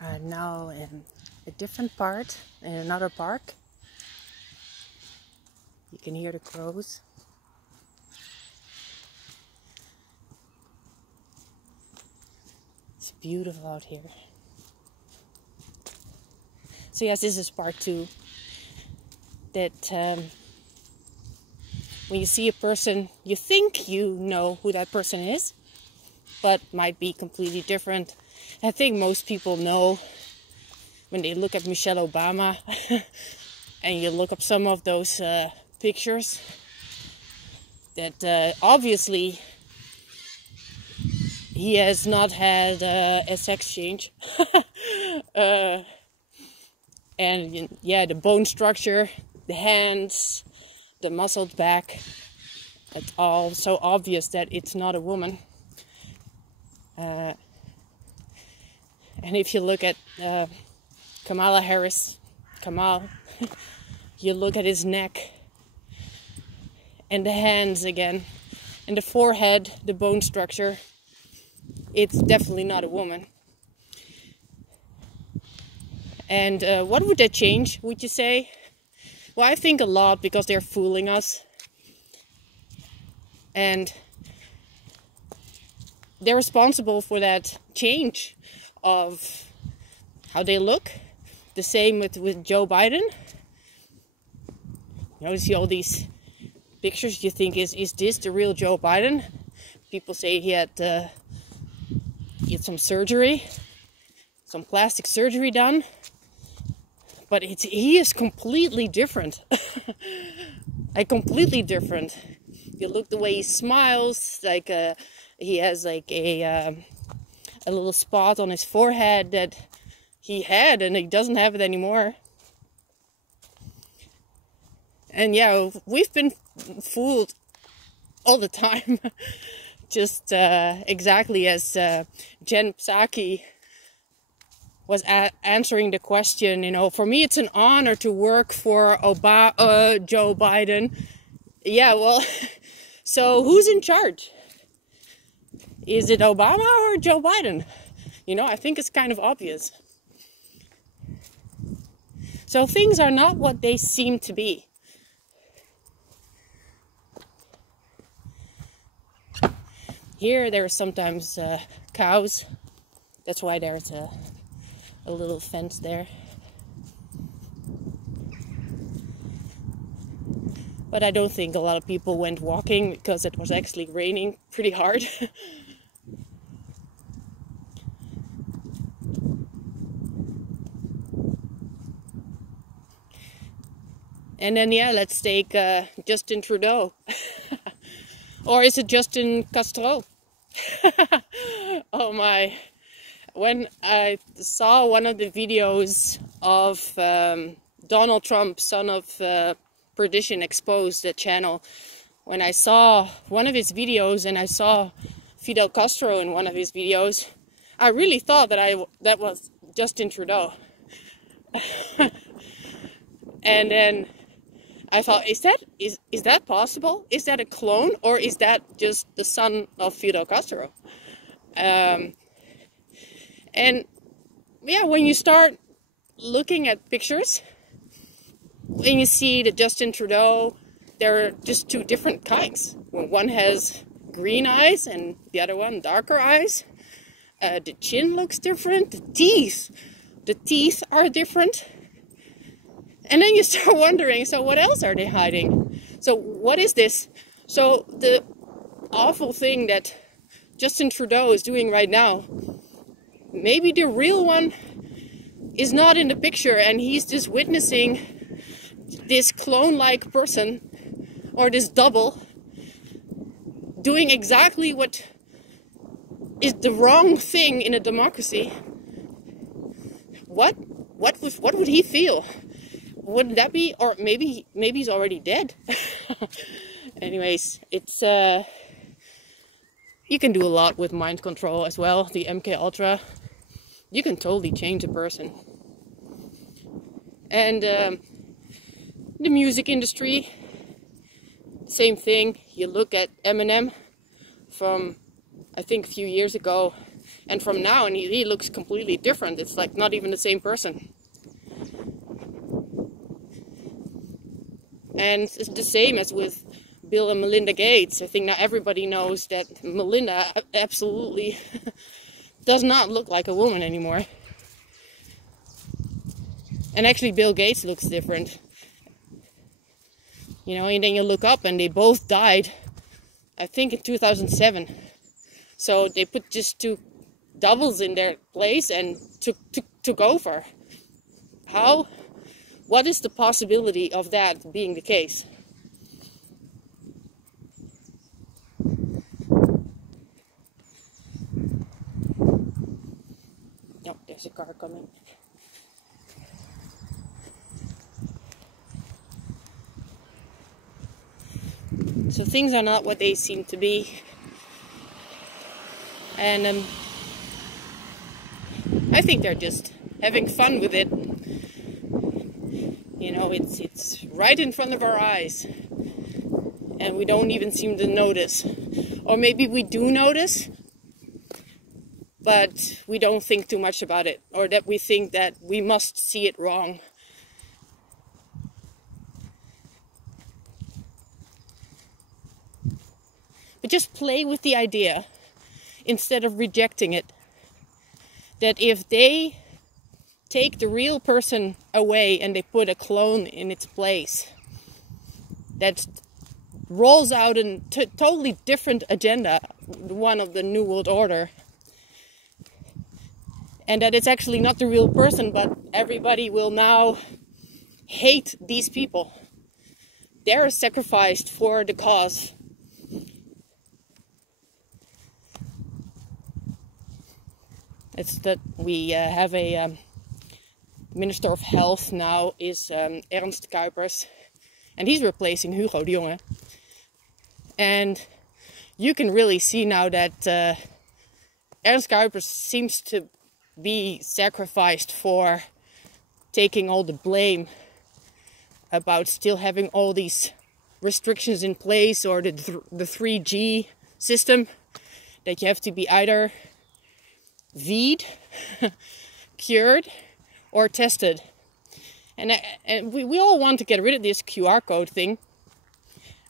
Now in a different part, in another park. You can hear the crows. It's beautiful out here. So yes, this is part 2. That when you see a person, you think you know who that person is, but might be completely different. I think most people know when they look at Michelle Obama and you look up some of those pictures that obviously he has not had a sex change. And yeah, the bone structure, the hands, the muscled back, it's all so obvious that it's not a woman. And if you look at Kamala Harris, you look at his neck and the hands again, and the forehead, the bone structure, it's definitely not a woman. And what would that change, would you say? Well, I think a lot, because they're fooling us. And they're responsible for that change of how they look. The same with Joe Biden. You see all these pictures, you think, is this the real Joe Biden? People say he had some surgery, some plastic surgery done. But he is completely different. Like, completely different. You look the way he smiles, like he has like a little spot on his forehead that he had and he doesn't have it anymore. And yeah, we've been fooled all the time. Just exactly as Jen Psaki was answering the question, you know, for me it's an honor to work for Joe Biden. Yeah, well, so who's in charge? Is it Obama or Joe Biden? You know, I think it's kind of obvious. So things are not what they seem to be. Here there are sometimes cows. That's why there's a little fence there. But I don't think a lot of people went walking because it was actually raining pretty hard. And then, yeah, let's take Justin Trudeau. Or is it Justin Castro? Oh my. When I saw one of the videos of Donald Trump, son of Perdition Exposed, the channel, when I saw one of his videos and I saw Fidel Castro in one of his videos, I really thought that was Justin Trudeau. And then I thought, is that possible? Is that a clone, or is that just the son of Fidel Castro? And yeah, when you start looking at pictures, when you see the Justin Trudeau, there are just two different kinds. One has green eyes and the other one darker eyes. The chin looks different. The teeth are different. And then you start wondering, so what else are they hiding? So what is this? So the awful thing that Justin Trudeau is doing right now, maybe the real one is not in the picture and he's just witnessing this clone-like person, or this double, doing exactly what is the wrong thing in a democracy. What would he feel? Wouldn't that be, or maybe he's already dead. Anyways, it's you can do a lot with mind control as well. The MK Ultra, you can totally change a person. And the music industry, same thing. You look at Eminem from, I think, a few years ago. And from now on, he looks completely different. It's like not even the same person. And it's the same as with Bill and Melinda Gates. I think now everybody knows that Melinda absolutely does not look like a woman anymore. And actually Bill Gates looks different. You know, and then you look up and they both died, I think in 2007. So they put just two doubles in their place and took over. How? What is the possibility of that being the case? Oh, there's a car coming. So things are not what they seem to be. And I think they're just having fun with it. You know, it's right in front of our eyes. And we don't even seem to notice. Or maybe we do notice, but we don't think too much about it. Or that we think that we must see it wrong. But just play with the idea, instead of rejecting it, that if they take the real person away and they put a clone in its place that rolls out a totally different agenda, one of the New World Order, and that it's actually not the real person, but everybody will now hate these people. They're sacrificed for the cause. It's that we have a Minister of Health now is Ernst Kuipers, and he's replacing Hugo de Jonge. And you can really see now that Ernst Kuipers seems to be sacrificed for taking all the blame about still having all these restrictions in place, or the 3G system, that you have to be either V'd, cured, or tested. And we all want to get rid of this QR code thing.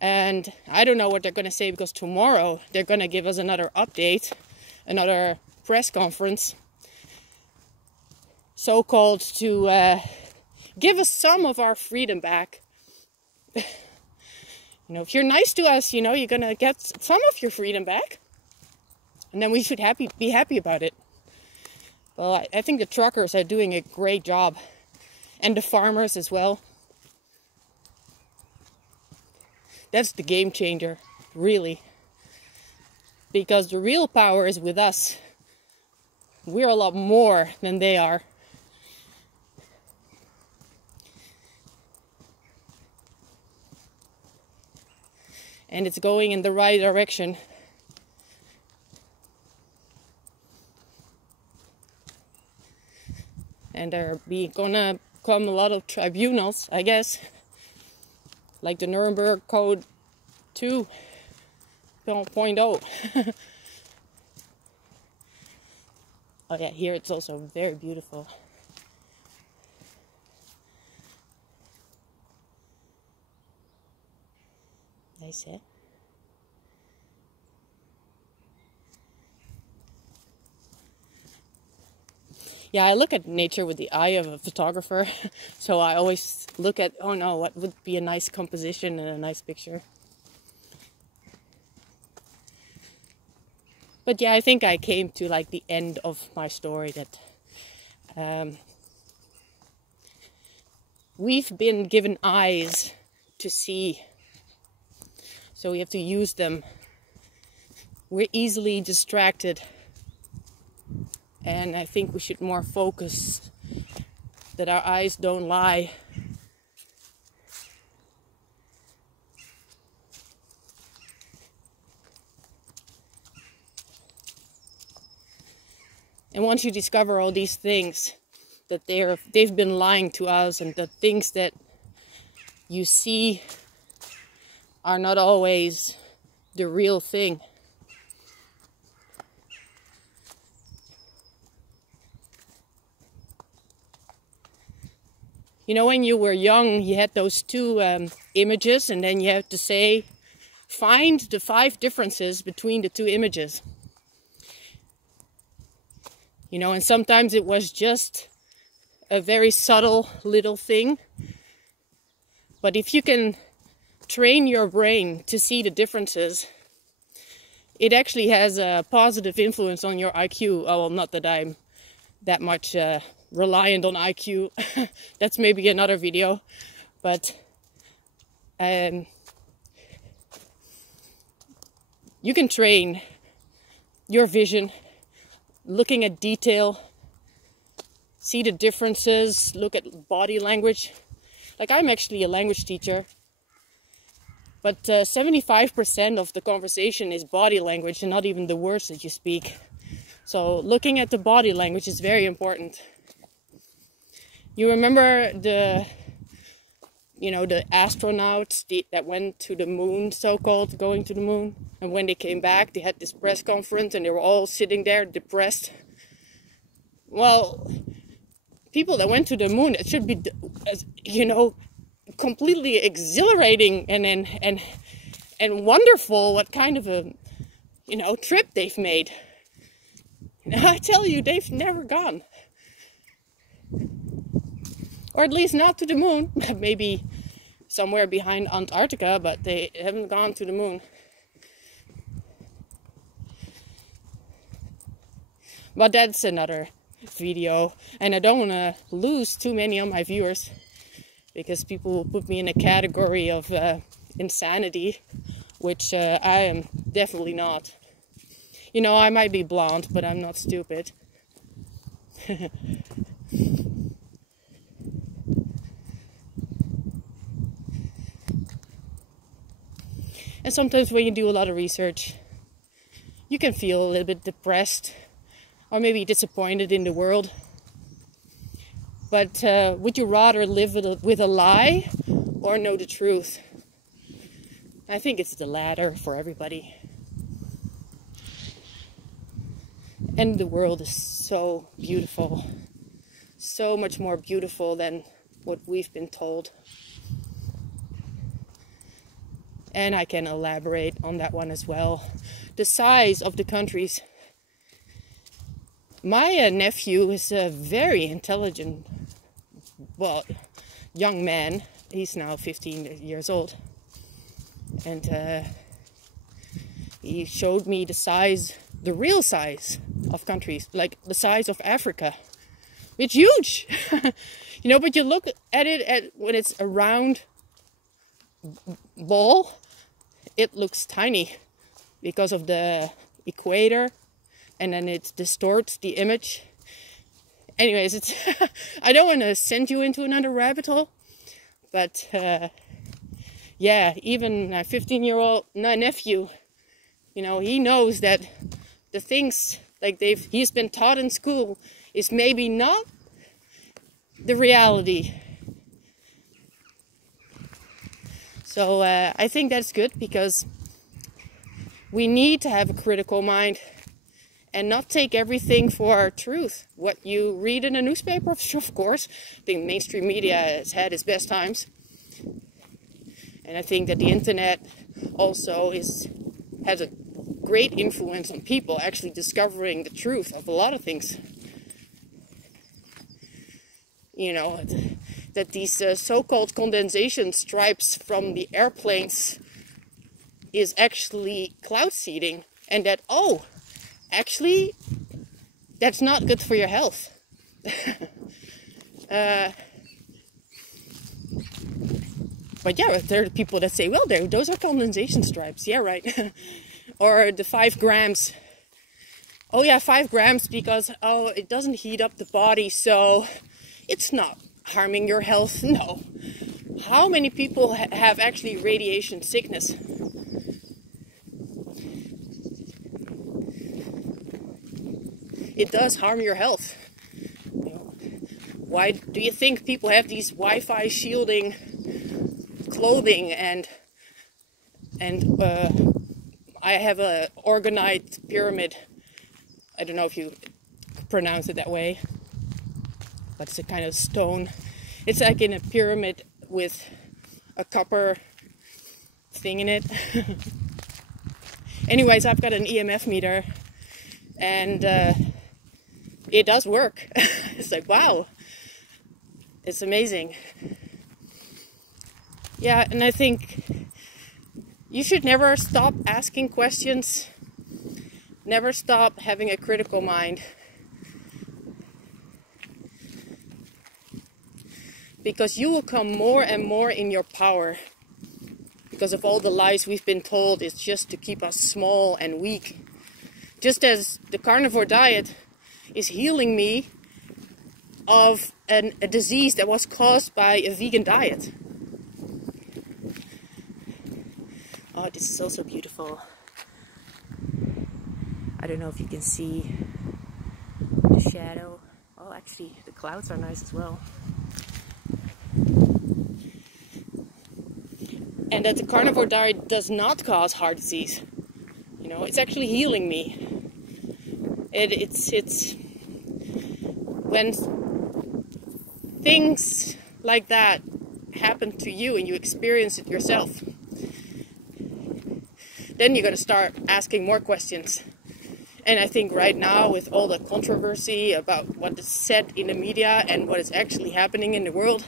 And I don't know what they're going to say, because tomorrow they're going to give us another update, another press conference, so-called to give us some of our freedom back. You know, if you're nice to us, you know, you're going to get some of your freedom back. And then we should be happy about it. Well, I think the truckers are doing a great job. And the farmers as well. That's the game changer, really. Because the real power is with us. We're a lot more than they are. And it's going in the right direction. And there are gonna come a lot of tribunals, I guess. Like the Nuremberg Code 2.0. Oh yeah, here it's also very beautiful. Nice, eh? Yeah, I look at nature with the eye of a photographer. So I always look at, oh no, what would be a nice composition and a nice picture. But yeah, I think I came to like the end of my story, that we've been given eyes to see. So we have to use them. We're easily distracted. And I think we should more focus, that our eyes don't lie. And once you discover all these things, that they've been lying to us, and the things that you see are not always the real thing. You know, when you were young, you had those two images, and then you had to say, find the 5 differences between the 2 images. You know, and sometimes it was just a very subtle little thing. But if you can train your brain to see the differences, it actually has a positive influence on your IQ. Oh, well, not that I'm that much reliant on IQ. That's maybe another video. But you can train your vision, looking at detail, see the differences, look at body language. Like, I'm actually a language teacher, but 75% of the conversation is body language and not even the words that you speak. So looking at the body language is very important. You remember the astronauts that went to the moon, so-called going to the moon, and when they came back, they had this press conference and they were all sitting there depressed. Well, people that went to the moon, it should be, completely exhilarating and wonderful what kind of a, trip they've made. I tell you, they've never gone. Or at least not to the moon. Maybe somewhere behind Antarctica, but they haven't gone to the moon. But that's another video, and I don't want to lose too many of my viewers, because people will put me in a category of insanity, which I am definitely not. I might be blonde, but I'm not stupid. And sometimes when you do a lot of research, you can feel a little bit depressed or maybe disappointed in the world. But would you rather live with a lie or know the truth? I think it's the latter for everybody. And the world is so beautiful. So much more beautiful than what we've been told. And I can elaborate on that one as well. The size of the countries. My nephew is a very intelligent, young man. He's now 15 years old. And he showed me the real size of countries, like the size of Africa. It's huge. But you look at it when it's a round ball, it looks tiny because of the equator, and then it distorts the image. Anyways, it's I don't want to send you into another rabbit hole, but yeah, even my 15-year-old nephew, he knows that the things like he's been taught in school is maybe not the reality. So I think that's good, because we need to have a critical mind and not take everything for truth. What you read in a newspaper, of course, I think mainstream media has had its best times. And I think that the internet also has a great influence on people actually discovering the truth of a lot of things. That these so-called condensation stripes from the airplanes is actually cloud seeding, and that, actually, that's not good for your health. But yeah, there are people that say, well, those are condensation stripes. Yeah, right. Or the 5 grams. Oh yeah, 5 grams because, it doesn't heat up the body, so it's not harming your health. No. How many people have actually radiation sickness? It does harm your health. Why do you think people have these Wi-Fi shielding clothing and I have a organite pyramid. I don't know if you pronounce it that way, but it's a kind of stone. It's like in a pyramid with a copper thing in it. Anyways, I've got an EMF meter, and it does work. It's like, wow, it's amazing. Yeah, and I think you should never stop asking questions, never stop having a critical mind. Because you will come more and more in your power. Because of all the lies we've been told, it's just to keep us small and weak. Just as the carnivore diet is healing me of a disease that was caused by a vegan diet. Oh, this is also beautiful. I don't know if you can see the shadow. Oh, actually, the clouds are nice as well. And that the carnivore diet does not cause heart disease. You know, it's actually healing me. It's when things like that happen to you and you experience it yourself, then you're going to start asking more questions. And I think right now, with all the controversy about what is said in the media and what is actually happening in the world,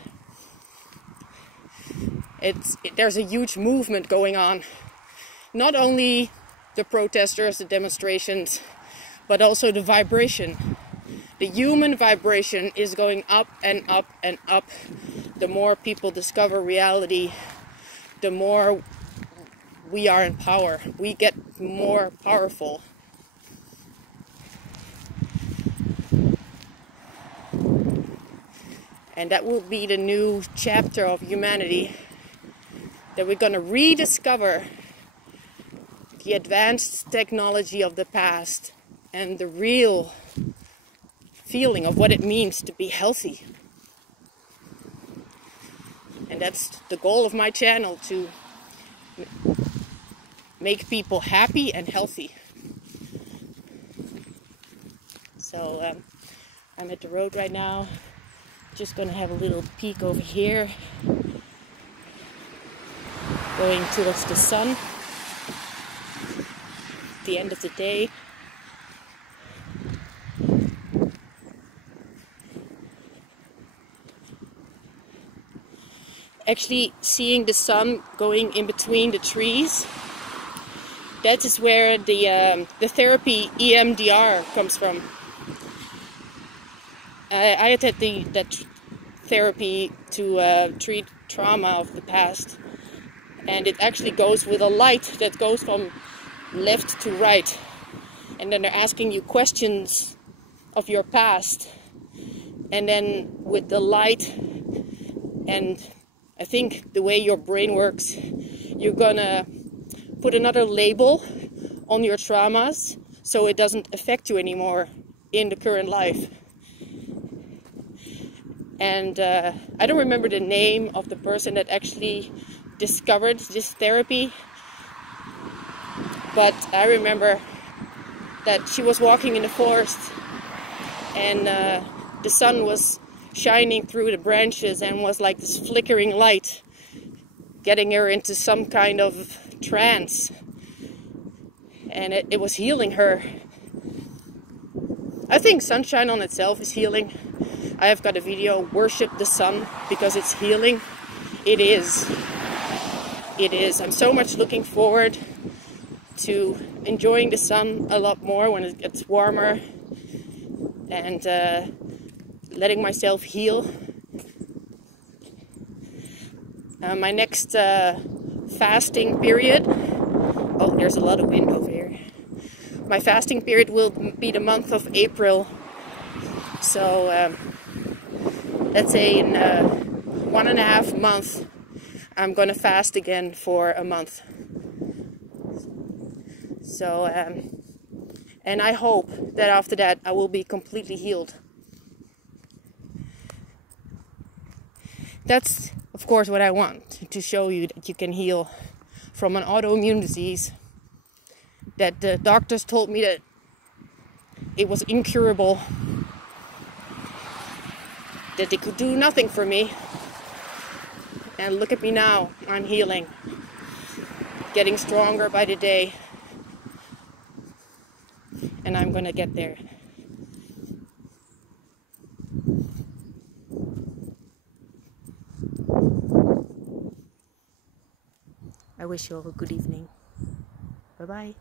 there's a huge movement going on. Not only the protesters, the demonstrations, but also the vibration. The human vibration is going up and up and up. The more people discover reality, the more we are in power. We get more powerful. And that will be the new chapter of humanity. That we're going to rediscover the advanced technology of the past and the real feeling of what it means to be healthy. And that's the goal of my channel, to make people happy and healthy. So I'm at the road right now. Just going to have a little peek over here. Going towards the sun. The end of the day. Actually seeing the sun going in between the trees. That is where the therapy EMDR comes from. I had that therapy to treat trauma of the past. And it actually goes with a light that goes from left to right. And then they're asking you questions of your past. And then with the light, and I think the way your brain works, you're gonna put another label on your traumas so it doesn't affect you anymore in the current life. And I don't remember the name of the person that actually discovered this therapy, but I remember that she was walking in the forest and the sun was shining through the branches and was like this flickering light, getting her into some kind of trance, and it was healing her. I think sunshine on itself is healing. I have got a video, Worship the Sun, because it's healing. It is. It is. I'm so much looking forward to enjoying the sun a lot more when it gets warmer, and letting myself heal. My next fasting period, oh, there's a lot of wind over here. My fasting period will be the month of April. So let's say in 1.5 months, I'm going to fast again for a month. So, and I hope that after that I will be completely healed. That's, of course, what I want, to show you that you can heal from an autoimmune disease. That the doctors told me that it was incurable. that they could do nothing for me. And look at me now, I'm healing, getting stronger by the day, and I'm gonna get there. I wish you all a good evening. Bye-bye.